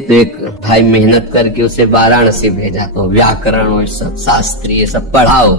तो एक भाई मेहनत करके उसे वाराणसी भेजा, तो व्याकरण और सब शास्त्रीय सब पढ़ाओ।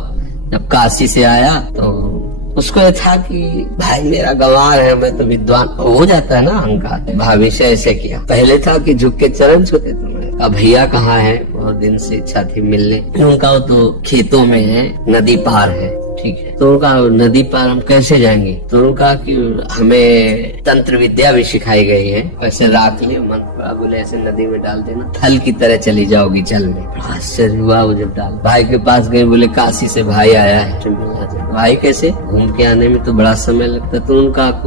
जब काशी से आया तो उसको ये था कि भाई मेरा गंवार है, मैं तो विद्वान हो जाता है ना अहंकार। भविष्य ऐसे किया, पहले था कि झुक के चरण छूते तुम्हें। अब भैया कहाँ है, बहुत दिन से इच्छा थी मिलने। उनका तो खेतों में है, नदी पार है, ठीक है। तो उनका नदी पार हम कैसे जाएंगे, तो उनका कि हमें तंत्र विद्या भी सिखाई गई है, वैसे राख लियो मंत्र, बोले ऐसे नदी में डाल देना, थल की तरह चली जाओगी जल में। आश्चर्य हुआ वो जब डाल। भाई के पास गए, बोले काशी से भाई आया है। भाई कैसे, घूम के आने में तो बड़ा समय लगता, तो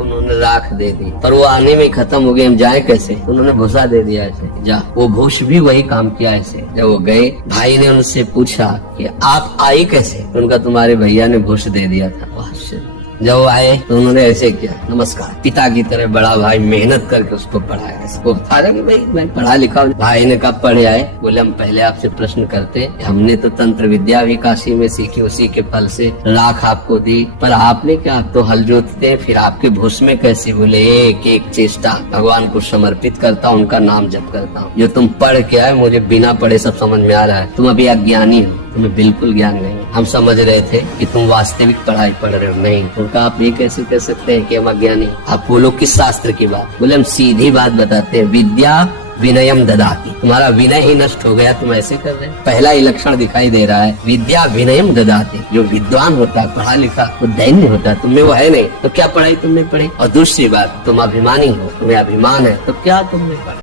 उन्होंने राख दे दी, पर वो आने में खत्म हो गई, हम जाए कैसे, उन्होंने भूसा दे दिया ऐसे जा। वो भूस भी वही काम किया ऐसे। जब वो गए, भाई ने उनसे पूछा कि आप आई कैसे, उनका तुम्हारे भैया ने भूस दे दिया था। जब वो आए तो उन्होंने ऐसे किया, नमस्कार। पिता की तरह बड़ा भाई मेहनत करके उसको पढ़ाया। उसको था कि भाई मैं पढ़ा लिखा हूँ। भाई ने कहा पढ़े आए, बोले हम पहले आपसे प्रश्न करते, हमने तो तंत्र विद्या भी काशी में सीखी, उसी के फल से राख आपको दी, पर आपने क्या, आप तो हल जोतते हैं, फिर आपके भूस में कैसे। बोले एक एक चेष्टा भगवान को समर्पित करता हूँ, उनका नाम जप करता हूँ। जो तुम पढ़ के आए, मुझे बिना पढ़े सब समझ में आ रहा है। तुम अभी अज्ञानी हो, तुम्हें बिल्कुल ज्ञान नहीं। हम समझ रहे थे कि तुम वास्तविक पढ़ाई पढ़ रहे हो, नहीं। उनका आप ये कैसे कह सकते हैं कि हम अज्ञानी। आप बोलो किस शास्त्र की बात, बोले हम सीधी बात बताते हैं, विद्या विनयम ददाति। तुम्हारा विनय ही नष्ट हो गया, तुम ऐसे कर रहे हैं। पहला ही लक्षण दिखाई दे रहा है, विद्या विनयम ददाति। जो विद्वान होता है, पढ़ा लिखा, वो दैन्य होता है, तुम्हें वो है नहीं, तो क्या पढ़ाई तुमने पढ़ी। और दूसरी बात, तुम अभिमानी हो, तुम्हें अभिमान है, तो क्या तुमने पढ़ा।